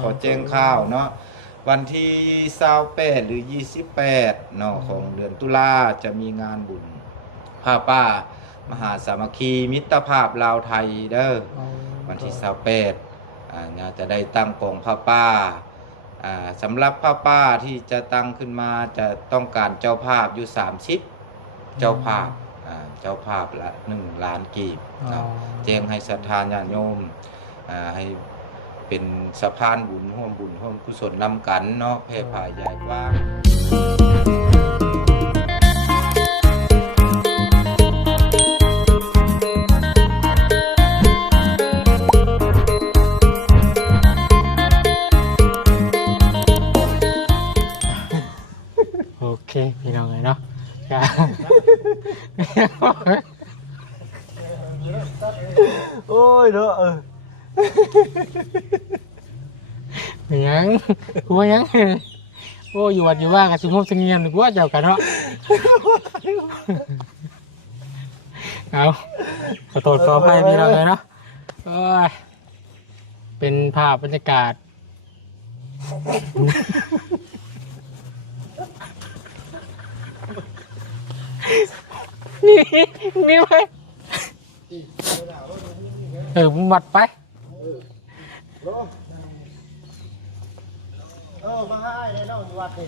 ขอแจ้งข่าวเนาะวันที่28หรือ28เนาะของเดือนตุลาจะมีงานบุญผ้าป่ามหาสามัคคีมิตรภาพลาวไทยเด้อวันที่28จะได้ตั้งกองผ้าป่าสำหรับผ้าป่าที่จะตั้งขึ้นมาจะต้องการเจ้าภาพอยู่30เจ้าภาพเจ้าภาพละ1 ล้านกีบเนาะแจ้งให้ศรัทธาญาติโยมให้เป็นสะพานบุญร่วมกุศลนำกันเนาะแพร่พายใหญ่กว้างโอเคพี่น้องเลยเนาะโอ้ยเนาะยังกูว่ายังโอ้อยู่วัดอยู่ว่ากับสงบสงเงียมหรือว่าเจ้ากันเนาะเอาขอโทษขออภัยพี่น้องเลยเนาะเป็นภาพบรรยากาศนี่ไปมึงวัดไปมาให้เลยเนาะวัดนี่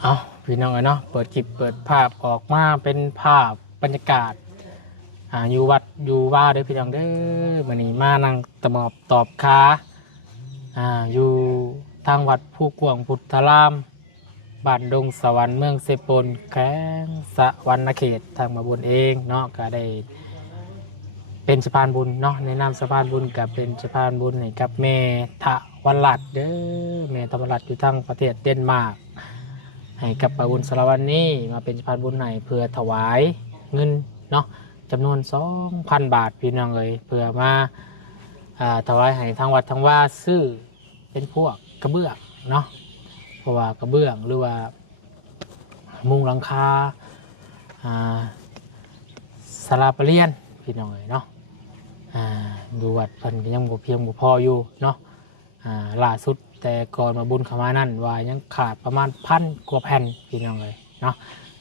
เอาพี่น้องเนาะเปิดคลิปเปิดภาพออกมาเป็นภาพบรรยากาศอยู่วัดอยู่ว่าเด้อพี่น้องเด้อมื้อนี้มานั่งตอบค้าอยู่ทางวัดผู้กวางพุทธารามบ้านดงสวรรค์เมืองเซโปนแข้งสวรรณเขตทางมาบุญเองเนาะก็ได้เป็นสะพานบุญเนาะในนามสะพานบุญกับเป็นสะพานบุญให้กับแม่ทวันรัตน์เด้อแม่ทวันรัตน์อยู่ทางประเทศเดนมาร์กให้กับปาบุญสารวันนี้มาเป็นสะพานบุญให้เพื่อถวายเงินเนาะจำนวน 2,000 บาทพี่น้องเลยเพื่อมาถวายให้ทางวัดทางว่าซื้อเป็นพวกกระเบื้องเนาะเพราะว่ากระเบื้องหรือว่ามุงหลังคาศาลาปะเรียนพี่น้องเลยเนาะดูวัดเพิ่นก็ยังบ่เพียงบ่พออยู่เนาะล่าสุดแต่ก่อนมาบุญเข้ามานั่นว่ายังขาดประมาณ1,000 กว่าแผ่นพี่น้องเลยเนาะ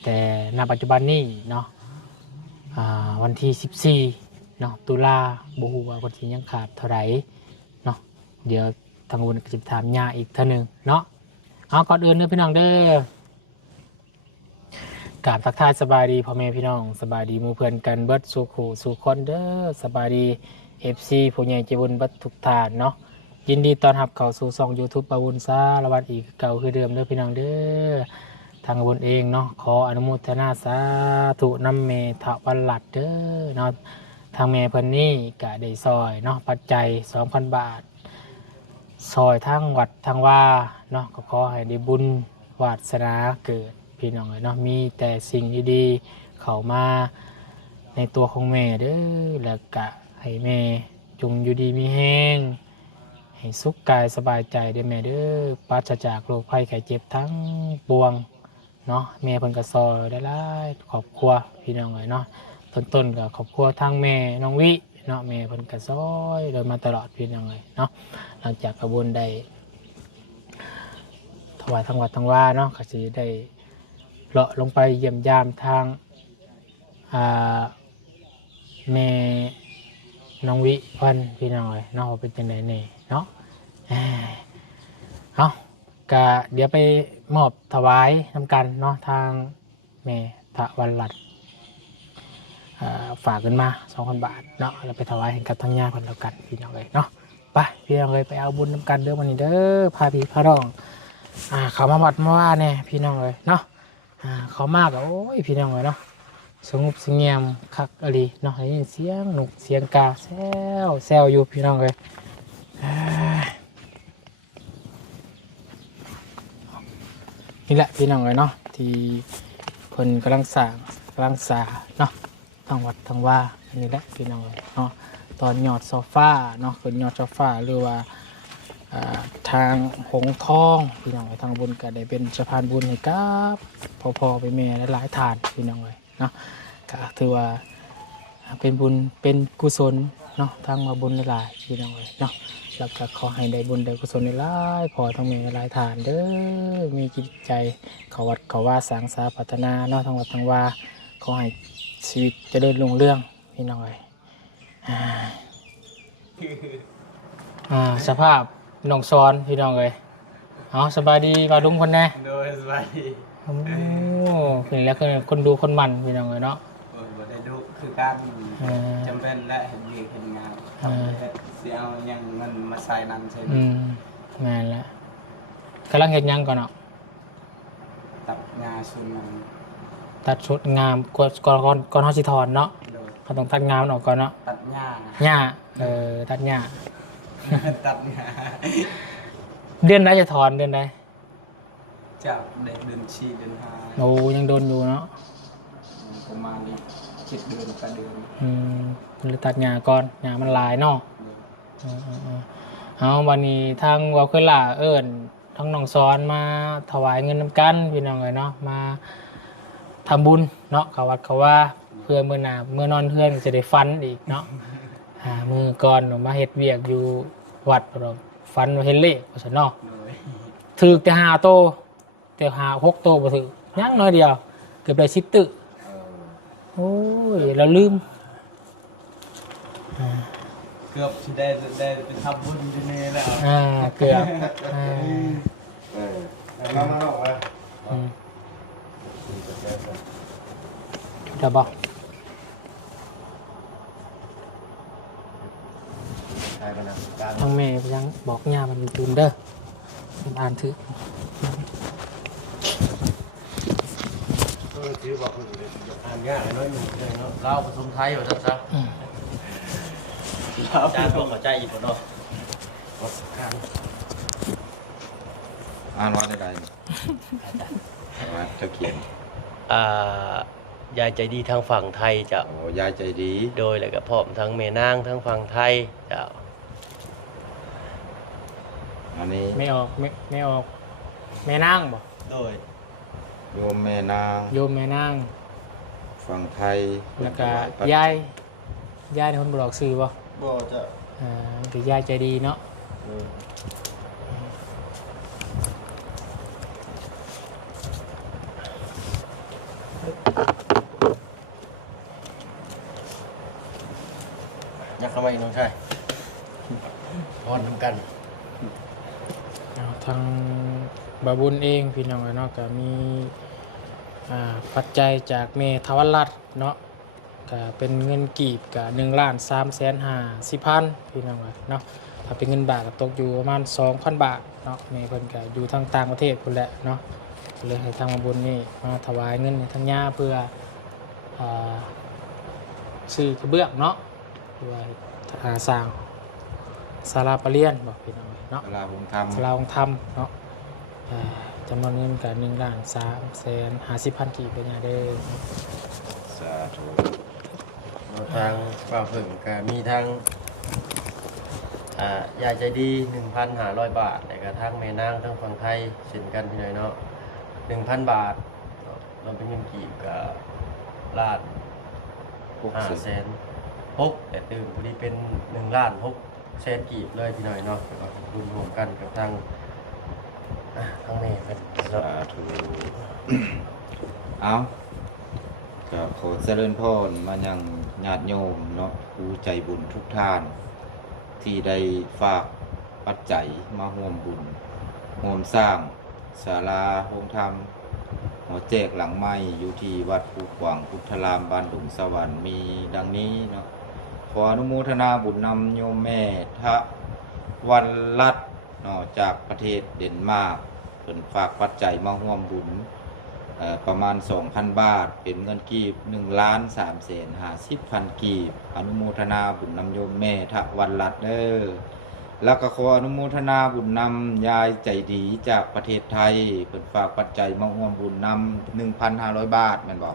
แต่ณปัจจุบันนี้เนาะวันที่14เนาะตุลาบ่ฮู้ว่าวันที่ยังขาดเท่าไหร่เนาะเดี๋ยวทางบุญก็จะถามย่าอีกเทื่อนึงเนาะเอาก่อนอื่นเด้อพี่น้องเด้อกราบทักทายสบายดีพ่อแม่พี่น้องสบายดีหมู่เพื่อนกันเบิดสู่ขู่สู่คนเด้อสบายดี FC ผู้ใหญ่ใจบุญเบิดทุกท่านเนาะยินดีต้อนรับเข้าสู่ช่อง YouTube ปาวุญซาละวันอีกเก่าคือเดิมเด้อพี่น้องเด้อทางบุญเองเนาะขออนุโมทนาสาธุนำเมทวันหลัดเด้อเนาะทางแม่เพิ่นนี่ก็ได้ซอยเนาะปัจจัย 2,000 บาทซอยทั้งวัดทั้งว่าเนาะก็ขอให้ได้บุญวาสนาเกิดพี่น้องเนาะมีแต่สิ่งดีๆเข้ามาในตัวของแม่เด้อแล้วก็ให้แม่จงอยู่ดีมีแห้งให้สุขกายสบายใจได้แม่เด้อปราศจากโรคภัยไข้เจ็บทั้งปวงเนาะแม่เพิ่นก็ซอยได้หลายครอบครัวพี่น้องเนาะต้นๆก็ครอบครัวทางแม่น้องวิเนาะแม่เพิ่นก็ซอยโดยมาตลอดพี่น้องเนาะหลังจากกระบวนได้ถวายทางวัดทางว่าเนาะก็สิได้เลาะลงไปเยี่ยมยามทางแม่น้องวิเพิ่นพี่น้องเนาะเป็นจังได๋นี่เนาะเอาก็เดี๋ยวไปมอบถวายนำกันเนาะทางแม่ทวันรัตน์ฝากกันมา 2,000 บาทเนาะแล้วไปถวายให้กับทางญาติเพิ่นแล้วกันพี่น้องเนาะไปพี่น้องไปเอาบุญนำกันเด้อวันนี้เด้อพาพี่พาน้องเขามาวัดมาว่าแน่พี่น้องเนาะเขามากโอ้ยพี่น้องเนาะสงบเสงี่ยมคักอะไรเนาะได้ยินเสียงนกเสียงกาแซวอยู่พี่น้องนี่แหละพี่น้องเนาะที่เพิ่นกำลังสร้างกำลังสาเนาะทางวัดทางว่าอันนี้แหละพี่น้องเนาะตอนยอดโซฟาเนาะขึ้นยอดโซฟาหรือว่าทางหงทองพี่น้องทางบุญก็ได้เป็นสะพานบุญให้กับพ่อไปแม่หลายๆทานพี่น้องเนาะก็ถือว่าเป็นบุญเป็นกุศล เนาะทางมาบุญหลายๆพี่น้องเลยเนาะแล้วก็ขอให้ได้บุญได้กุศลหลายๆพอทั้งมีหลายทานเด้อมีจิตใจเขาวัดเขาว่าสร้างสาพัฒนาเนาะทั้งวัดทั้งว่าขอให้ชีวิตเจะเดินรุ่งเรื่องพี่น้องเลยสภาพน้องซ้อนพี่น้องเลยเอาสบายดีมาลุงคนแน่ โดยสบายดี โอ้เห็นแล้วคือคนดูคนมันพี่น้องเลยเนาะ บ่ได้ดูคือการ อ่า จำเป็นและเห็นเวียกเห็นงาน อ่า เสียเอายังเงินมาใส่นั่นใช่ไหม งานละกำลังเห็นยังก่อนเนาะ ตัดงานส่วนนั้น ตัดชุดงามก่อนเขาสิถอนเนาะ โดย เขาต้องตัดงามออกก่อนเนาะ ตัดหญ้า หญ้าตัดหญ้า ตัดหญ้า เดือนไหนจะถอนเดือนใด จากเด็กเดือนชีเดือนห้า โอ้ยังโดนอยู่เนาะ ประมาณนี้7 เดือน8 เดือน หรือตัดหญ้าก่อนหญ้ามันหลายเนาะเอาวันนี้ทางวอลเคล่าทั้งน้องซ้อนมาถวายเงินนำกันพี่น้องเลยเนาะมาทำบุญเนาะเขาวัดเขาว่าเพื่อเมื่อหนาเมื่อนอนเพื่อนจะได้ฟันอีกเนาะมือก่อนมาเฮ็ดเวียกอยู่วัดเราฟันมาเฮ็ดเลขว่าซั่นเนาะ โดย ถือแต่5 โตแต่6 โตบ่ถือยังน้อยเดียวเกือบได้10 ตึกโอ้ยเราลืม เกือบสิได้ไปทำบุญที่นี่แล้ว เกือบ มาออกมา เดี๋ยวบอก ใช่กันนะการ ทางแม่ยังบอกย่ามันอยู่ตูนเด้อผมอ่านถือ ซื้อบอกคนอื่นอ่านยากน้อยหนึ่งเลยเนาะ เราผสมไทยอยู่ซะจานพวกหัวใจอีกคนเนาะ อ่านว่าได้ใดว่าเจ้าเขียน ยายใจดีทางฝั่งไทยเจ้า โอ้ยายใจดี โดยแล้วก็พร้อมทั้งแม่นางทั้งฝั่งไทยเจ้า อันนี้ ไม่ออกไม่ออกแม่นางบอก โดย โยมแม่นาง โยมแม่นาง ฝั่งไทย แล้วก็ยายในคนบอกซื้อบ่ บ่จะ คือยายใจดีเนาะ ยักเข้ามาอีกน้องชายพรทำกัน ทางบาบุญเองพี่น้องเนาะก็มีปัจจัยจากเมทวรัตน์เนาะก็เป็นเงินกีบกับ1,350,000พี่น้องเนาะถ้าเป็นเงินบาทก็ตกอยู่ประมาณ 2,000 บาทเนาะเมเพิ่นก็อยู่ทางต่างประเทศพุ่นแหละเนาะก็เลยให้ทางบาบุญนี่มาถวายเงินให้ทางย่าเพื่อซื้อกระเบื้องเนาะเพื่อสร้างศาลาปะเรียนบอกพี่น้องเนาะ เวลาผมท ศาลาองค์ธรรมเนาะจำนวนเงินกับ1,350,000 กีบเป็นอย่างเด้อ ำสาธุ ทางบ่าวเพิ่งก็มีทางยายใจดี 1,500 บาทแล้วก็ทางแม่นางทั้งฝั่งไทยเช่นกันพี่น้อยเนาะ 1,000 บาทรวมเป็นเงินกีบก็ล้าน500,006แต่ตื่นพอดีเป็น1,600,000กีบเลยพี่น้อยเนาะก็บุญรวมกันกับทางแม่เป็น สาธุเอาก็ขอเจริญพรมายังญาติโยมเนาะผู้ใจบุญทุกท่าน ที่ได้ฝากปัจจัยมาร่วมบุญร่วมสร้างศาลาโฮงธรรมหัวแจกหลังไม้อยู่ที่วัดภูขวางพุทธารามบ้านดุงสวรรค์มีดังนี้เนาะขออนุโมทนาบุญนำโยมแม่ทะวันรัตน์เนาะจากประเทศเดนมาร์กเพิ่นฝากปัจจัยมาร่วมบุญประมาณ 2,000 บาท เป็นเงินกีบ1,350,000 กีบอนุโมทนาบุญนำโยมแม่ทะวันรัตน์เด้อแล้วก็ขออนุโมทนาบุญนำยายใจดีจากประเทศไทยเพิ่นฝากปัจจัยมาร่วมบุญนำ 1,500 บาทแม่นบ่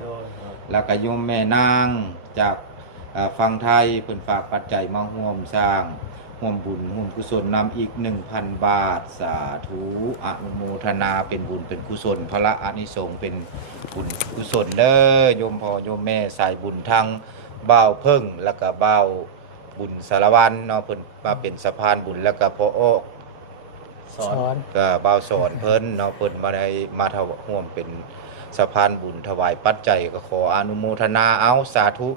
แล้วก็โยมแม่นางจากฝั่งไทยเพิ่นฝากปัจจัยมาร่วมสร้างร่วมบุญร่วมกุศลนำอีก 1,000 บาทสาธุอนุโมทนาเป็นบุญเป็นกุศลพระอานิสงส์เป็นบุญกุศลเด้อโยมพ่อโยมแม่สายบุญทั้งบ่าวเพิ่งแล้วก็บ่าว บุญสารวัตรเนาะเพิ่นมาเป็นสะพานบุญแล้วก็พอออก สอน ช้อน ก็บ่าวสอนเพิ่นเนาะเพิ่นมาได้มาร่วมเป็นสะพานบุญถวายปัจจัยก็ขออนุโมทนาเอาสาธุ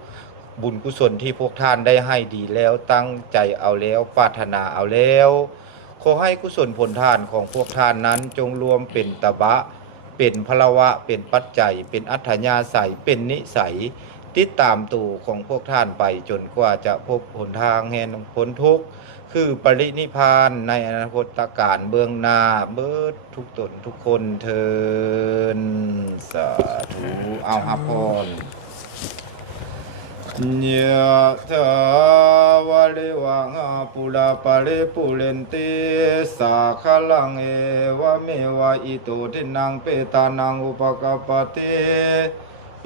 บุญกุศลที่พวกท่านได้ให้ดีแล้วตั้งใจเอาแล้วปรารถนาเอาแล้วขอให้กุศลผลทานของพวกท่านนั้นจงรวมเป็นตบะเป็นพลวะเป็นปัจจัยเป็นอัธยาศัยเป็นนิสัยติดตามตู่ของพวกท่านไปจนกว่าจะพบหนทางแห่งพ้นทุกข์คือปรินิพพานในอนาคตการเบื้องหน้าเบิดทุกตนทุกคนเทินสาธุเอาครับพรยะถาวะริวังอาปุราปะริปุเรนติสาคลังเอวะเมวะอิโตทินังเปตานังอุปกปปติ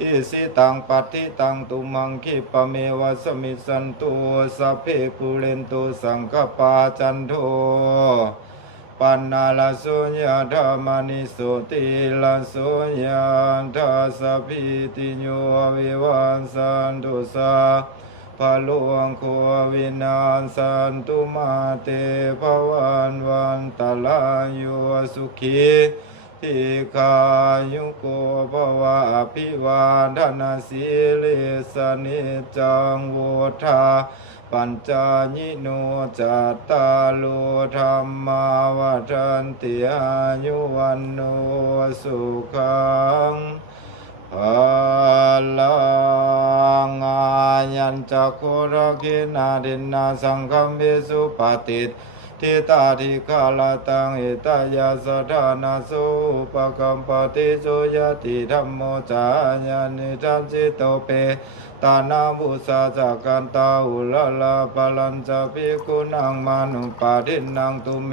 อิสิตังปัฏฐิตังตุมังคิปะเมวะสมิสันตุสัพเพปุเรนตุสังคปาจันโทปันนาลสุญญาธรรมนิโสติลสุญญาธาสัพพิติโยวิวันสันตุสาพะลวงโควินาสันตุมาเตภวันวันตะลายุสุขีทิคายุโกภวะอภิวาทนาสิลิสนิจังวุธาปัญจญิโนจัตตาโลธรรมาวัฏันติอายุวันโนสุขังภาลังอายัญจักขุรกินาดินนาสังฆมิสุปฏิทิตาธิคาลตังอิตายาสธานาสุปกัมปติสุยติธัมโมจายานิทัมจิตโตเปตานาบุสาจักกันตาอุลลาปลัญจภิกขุนังมานุปาทินังตุเม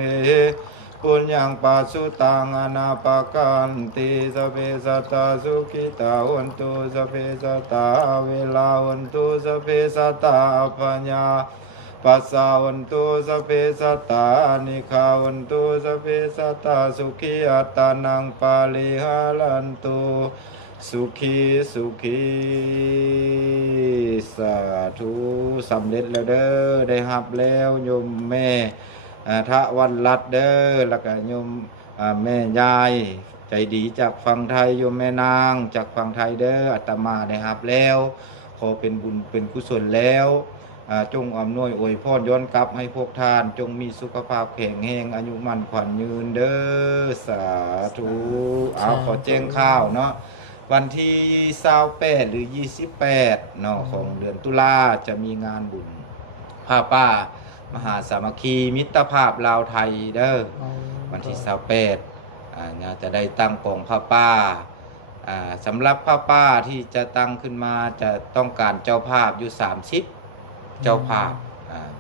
ปุญญังปัสสุตังอนาปกันติสพเพสัตตาสุขิตาหุนตุสพเพสัตตาเวลาหุนตุสพเพสัตตาปัญญาปัสสาหุนตุสพเพสัตตานิคาหุนตุสพเพสัตตาสุขีอัตตานังปาลิหาลันตุสุขีสุขีสาธุสำเร็จแล้วเด้อได้รับแล้วโยมแม่ทะวันรัตน์เด้อแล้วก็โยมแม่ยายใจดีจากฝั่งไทยโยมแม่นางจากฝั่งไทยเด้ออาตมาได้รับแล้วขอเป็นบุญเป็นกุศลแล้วจงอำนวยอวยพรย้อนกลับให้พวกท่านจงมีสุขภาพแข็งแรงอายุมั่นขวัญยืนเด้อสาธุเอาขอแจ้งข่าวเนาะวันที่28หรือ28เนาะของเดือนตุลาจะมีงานบุญผ้าป่ามหาสามัคคีมิตรภาพลาวไทยเด้อวันที่28เนี่ยจะได้ตั้งกองผ้าป่าสำหรับผ้าป่าที่จะตั้งขึ้นมาจะต้องการเจ้าภาพอยู่30เจ้าภาพ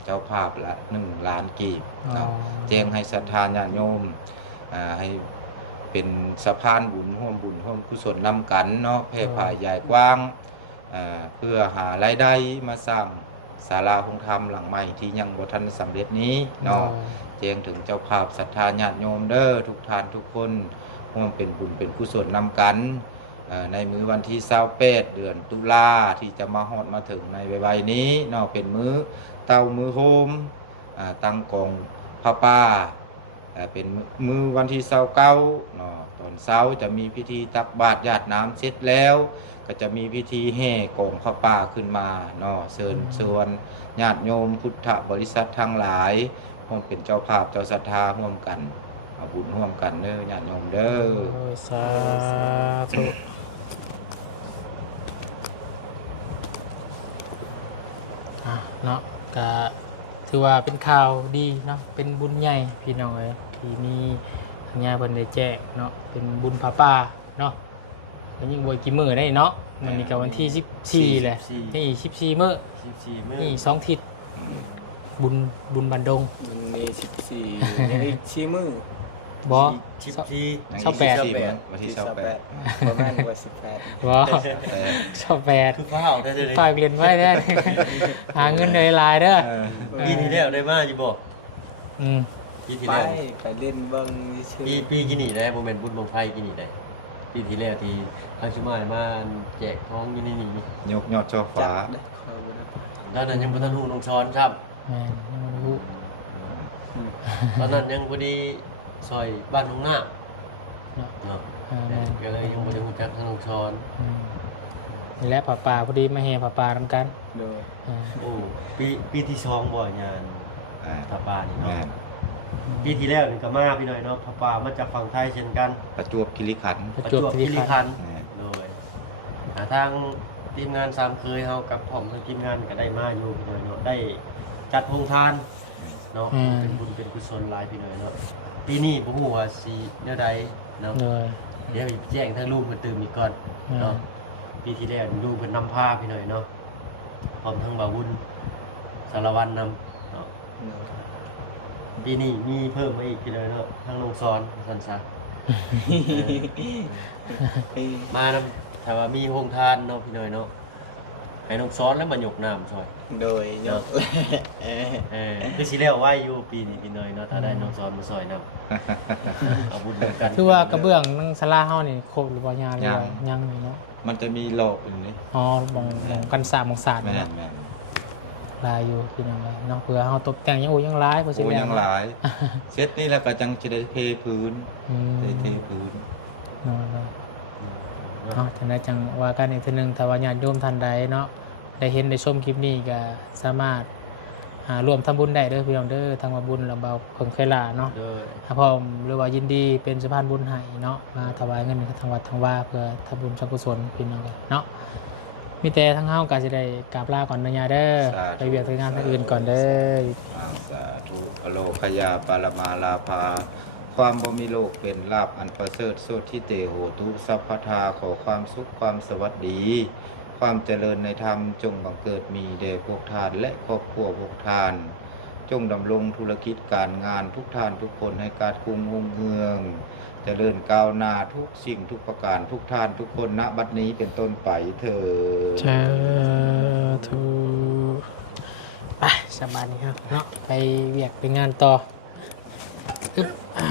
เจ้าภาพละ1 ล้านกีบเนาะแจ้งให้ศรัทธาญาติโยมให้เป็นสะพานบุญร่วมกุศลนำกันเนาะแผ่ภายใหญ่กว้างเพื่อหารายได้มาสร้างศาลาคงธรรมหลังใหม่ที่ยังบ่ทันสำเร็จนี้เนาะแจ้งถึงเจ้าภาพศรัทธาญาติโยมเด้อทุกท่านทุกคนร่วมเป็นบุญเป็นกุศลนำกันในมื้อวันที่28เดือนตุลาที่จะมาฮอดมาถึงในไวๆนี้เนาะเป็นมื้อเต้ามื้อโฮมตั้งกองผ้าป่าเป็นมื้อวันที่29เนาะตอนเช้าจะมีพิธีตักบาตรญาติน้ำเสร็จแล้วก็จะมีพิธีแห่กองผ้าป่าขึ้นมาเนาะเชิญชวนญาติโยมพุทธบริษัททั้งหลายร่วมเป็นเจ้าภาพเจ้าศรัทธาร่วมกันเอาบุญร่วมกันเด้อญาติโยมเด้อสาธุเนาะก็ถือว่าเป็นข่าวดีเนาะเป็นบุญใหญ่พี่น้องเอ้ยที่มีทางญาติเพิ่นได้แจ้งเนาะเป็นบุญผ้าป่าเนาะมันยิ่งบ่กี่มื้อได้เนาะมันนี่ก็วันที่14แหละนี่14มื้อนี่2 ทิศบุญบันดงมี14ยังอีก4มื้อบ่ 28วันที่28ประมาณกว่า18บ่28คือฟ้าเอาได้เลย ฝากเรียนไว้ได้หาเงินหลายๆเด้อปีที่แล้วได้มาอยู่บ่ปีที่แล้วไปเล่นเบิ่งชื่อปีกี่นี่ได้บ่แม่นบุญบังไฟกี่นี่ได้ปีที่แล้วที่ทางชุมายมาแจกทองอยู่ในนี่ยกยอดช่อฟ้า ตอนนั้นยังบ่ทันฮู้น้องช้อนครับ แม่นยังบ่รู้ ตอนนั้นยังพอดีซอยบ้านหนองนา เนาะ เนาะ แม่น ก็เลยยังบ่ได้รู้จักทางน้องช้อน นี่แหละป่าพอดีมาแห่ป่านำกัน โดย อ่า โอ้ปีที่สองบ่งาน อ่า ผาป่านี่ แม่ เนาะ น ปีที่แล้วนี่ก็มาพี่น้อยเนาะผาป่ามาจากฝั่งไทยเช่นกัน ประจวบคีรีขันธ์ ประ ประ จ จ วบ วบ คี คี รี รี ขั ขั น น ธ์ ธ์โดยทางทีมงานสามเคยเฮากับผมทางทีมงานก็ได้มาอยู่พี่น้อยเนาะได้จัดโรงทานเนาะเป็นบุญเป็นกุศลหลายพี่น้อยเนาะปีนี้บ่ฮู้ว่าสิแนวใดเนาะ เลย เดี๋ยวแจ้งทางลูกมันตื่นอีกก่อนเนาะปีที่แล้วลูกเพิ่นนำพาพี่หน่อยเนาะพร้อมทั้งบ่าววุ้นสารวัตรนำเนาะปีนี้มีเพิ่มมาอีกพี่หน่อยเนาะทางลงซ้อนสันซะมานำถ้าว่ามีโรงทานเนาะพี่หน่อยเนาะให้น้องซ้อนแล้วมาหยกน้ำซอย โดยยก คือสิแล้วไว้อยู่ปีนี้พี่หน่อยเนาะถ้าได้น้องซ้อนมาซอยนำเอาบุญร่วมกัน คือว่ากระเบื้องนั่งศาลาเฮานี่ครบหรือบ่ยาเลยยังอยู่เนาะ มันจะมีโลกอย่างนี้ อ๋อมองกันสามมองศาสตร์ แม่ เนาะ นแม่น ลายอยู่พี่น้องเนาะเผื่อเฮาตกแต่งยังยังหลายบ่สิ โอ้ แล้ว ยังหลาย เซตนี่แล้วก็จังจะได้เทพื้น อืม ได้เทพื้น เนาะเนาะจังได๋จังว่ากันอีกเทื่อนึงถ้าว่าญาติโยมท่านใดเนาะได้เห็นได้ชมคลิปนี้ก็สามารถร่วมทำบุญได้เด้อพี่น้องเด้อทางว่าบุญแล้วเบาเพิ่งเคยลาเนาะ โดย ถ้าพร้อมหรือว่ายินดีเป็นสะพานบุญให้เนาะมาถวายเงินทางวัดทางว่าเพื่อทำบุญสร้างกุศลพี่น้องกันเนาะมีแต่ทั้งเฮาก็สิได้กราบลาก่อนเด้อยาเด้อไปเวียกไปงานทางอื่นก่อนเด้อ สาธุอโลคยาปารมาลาภา ความบ่มีโลกเป็นลาภอันประเสริฐโสทิเตโหตุสัพพทาขอความสุขความสวัสดี ความเจริญในธรรมจงบังเกิดมีแด่พวกทานและครอบครัวพวกทาน จงดำรงธุรกิจการงานทุกทานทุกคนให้การกุ้งรุ่งเรืองเจริญก้าวหน้าทุกสิ่งทุกประการทุกทานทุกคนณบัดนี้เป็นต้นไปเถิด สาธุไปสบายดีครับเนาะไปเวียกไปงานต่ออึ๊บ อ้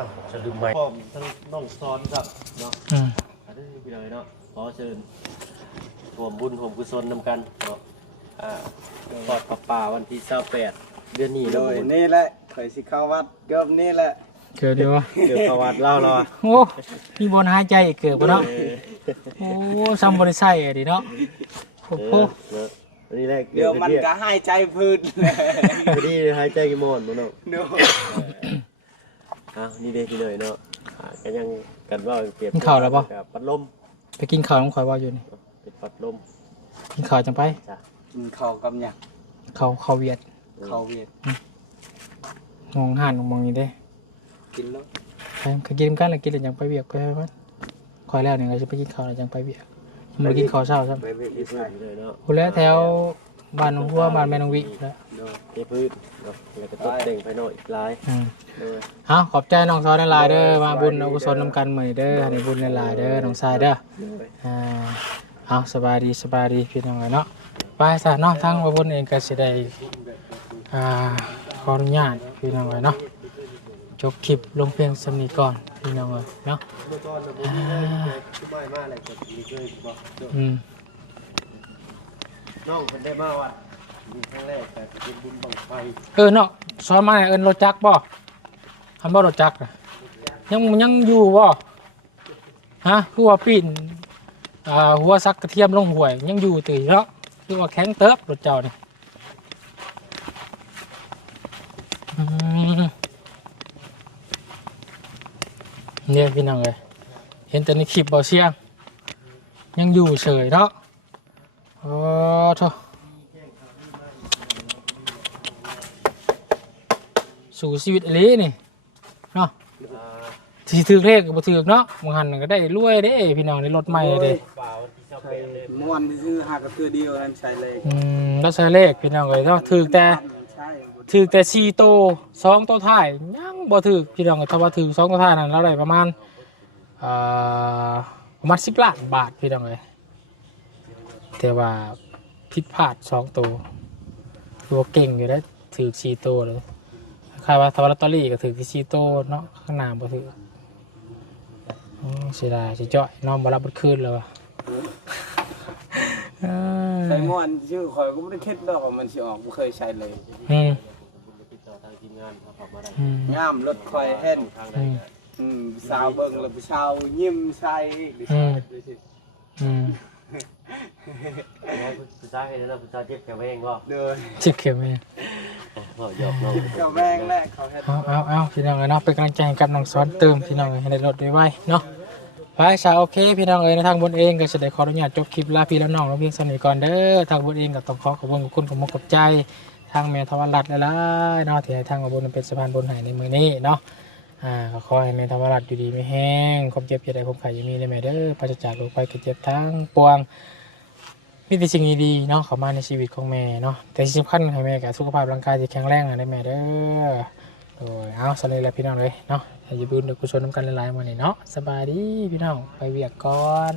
าวจะลืมไหมผมทั้งน้องซ้อนครับเนาะ อืม อันนี้พี่เลยเนาะขอเชิญร่วมบุญร่วมกุศลนำกันเนาะทอดป่าวันที่28เดือนนี้ โด แล้ว ย บุญ นี่แหละข่อยสิเข้าวัดเกือบนี่แหละ เกิดดีวะ เดี๋ยวประวัติเล่ารอ โอ้มีบนหายใจอีกเกิดบ่เนาะโอ้ซ้ำบ่ได้ใส่อะดิเนาะโอ้โห เนาะอันนี้แรก เดี๋ยวมันก็หายใจพื้นเลย พอดีหายใจกี่โมงเนาะ โดย นี่เด็กพี่เลยเนาะก็ยังกันว่าเก็บปัดลม ไปกินข้าวน้องข่อยว่าอยู่นี่ เป็นปัดลม กินข้าวจังไป จ้ะ มันเข้ากับหยัง ข้าวเวียด เข้าเวียด มองห่านมองนี่เด้ กินแล้ว ไปเคยกินกันแล้วกินแล้วยังไปเวียกไปวัดข่อยแล้วเนี่ยเราจะไปกินข้าวแล้วยังไปเวียกยังบ่ได้กินข้าวเช้าซ้ำ ไปเวียด ที่ ที่ พื้ ใส่ นเลยเนาะ พู้นแหล้วแถวบ้านหนองบัวบ้านแม่นองวิแล้ว โดย ที่พื้นเนาะแล้วก็ตกแต่งภายนอกอีกหลาย อืม โดย เอาขอบใจน้องซอยหลายๆเด้อมาบุญเอากุศลนำกันมื้อนี้เด้อให้ได้บุญหลายๆเด้อน้องชายเด้อ โดย เอาสบายดีพี่น้องเนาะไปซะเนาะทางว่าบุญเองก็สิได้ขออนุญาตพี่น้องเนาะจบคลิปลงเพียงสำนี้ก่อนพี่น้องเนาะ เมื่อก่อนเราไม่ได้ชุบไม้มาอะไรก็มีเคยบอก อืม น้องคนได้มาวัดมีครั้งแรกแต่เป็นบุญบังไฟ เนาะสอนมาให้เอิ้นรถจักรบ่คันบ่รถจักรน่ะยังอยู่บ่ฮะคือว่าปีนหัวซักกระเทียมลงห้วยยังอยู่ตื่นเนาะคือว่าแข็งเติบรถเจ้านี่อืมเนี่ยพี่น้องเอ้ยเห็นแต่ในคลิปบ่เสียงยังอยู่เฉยเนาะโอ้โธ่สู่ชีวิตอหลีนี่เนาะสิถือเลขก็บ่ถือเนาะบางหันก็ได้รวยเด้พี่น้องในรถใหม่เด้ เปล่าที่ชอบ ใช่ เป็นเลย ม่วนซื้อหากระคือเดียวนั่นใช่เลย แล้วใช้เลขพี่น้องเอ้ยเนาะถือแต่ ใช่ ถือแต่4โต2โตท้ายยังบ่ถือพี่น้องเอ้ยถ้าว่าถือ2โตท้ายนั่นเราได้ประมาณประมาณ10 ล้านบาทพี่น้องเอ้ยแต่ว่าผิดพลาด2โตคือว่าเก่งอยู่ได้อถือ4โตเลยคล้ายว่าถ้าว่าลอตเตอรี่ก็ถือที่4โตเนาะข้างหน้าบ่ถือเสียดายสิจ้อยนอนบ่รับบ่คืนเลยว่ะ ใส่ม่วนชื่อข่อยก็บ่ได้คิดดอกว่ามันสิออกบ่เคยใช้เลย อืม ติดต่อทางทีมงานเขาเข้ามาได้ อืม งามรถข่อยเห็น ทางใด สาวเบิ่งแล้วผู้ชาวยิ้มใส่ดิสิ อืม ผู้ชายเห็นแล้วผู้ชายเจ็บแขวงก็ เด้อ จิบเข็มไหม ก็หยอกน้อง เจ้าแวงแรกเขาเฮ็ด เอาพี่น้องเอ้ยเนาะเป็นกำลังใจให้กับน้องสอนเติมพี่น้องเอ้ยให้ได้รถไวๆเนาะไปชาโอเคพี่น้องเอ้ยในทางบนเองก็จะได้ขออนุญาตจบคลิปลาพี่แล้วน้องเราเพียงสนิทก่อนเด้อทางบนเองก็ต้องขอขอบคุณขอบคุณใจทางแม่ทวรัตน์หลายๆเนาะที่ให้ทางบนเป็นสะพานบุญให้ในมือนี้เนาะก็ขอให้แม่ทวรัตน์อยู่ดีไม่แห้งความเจ็บอย่าได้ความไข้อย่ามีเลยแม่เด้อปราศจากโรคภัยไข้เจ็บทั้งปวงมีแต่สิ่งดีๆเนาะเข้ามาในชีวิตของแม่เนาะแต่ที่สำคัญให้แม่กับสุขภาพร่างกายที่แข็งแรงนะได้แม่เด้อโดยเอาสำเร็จแล้วพี่น้องเลยเนาะให้อยืมบุญเดี๋ยวกุศลน้ำกันหลายๆวันนี้เนาะสบายดีพี่น้องไปเวียกก่อน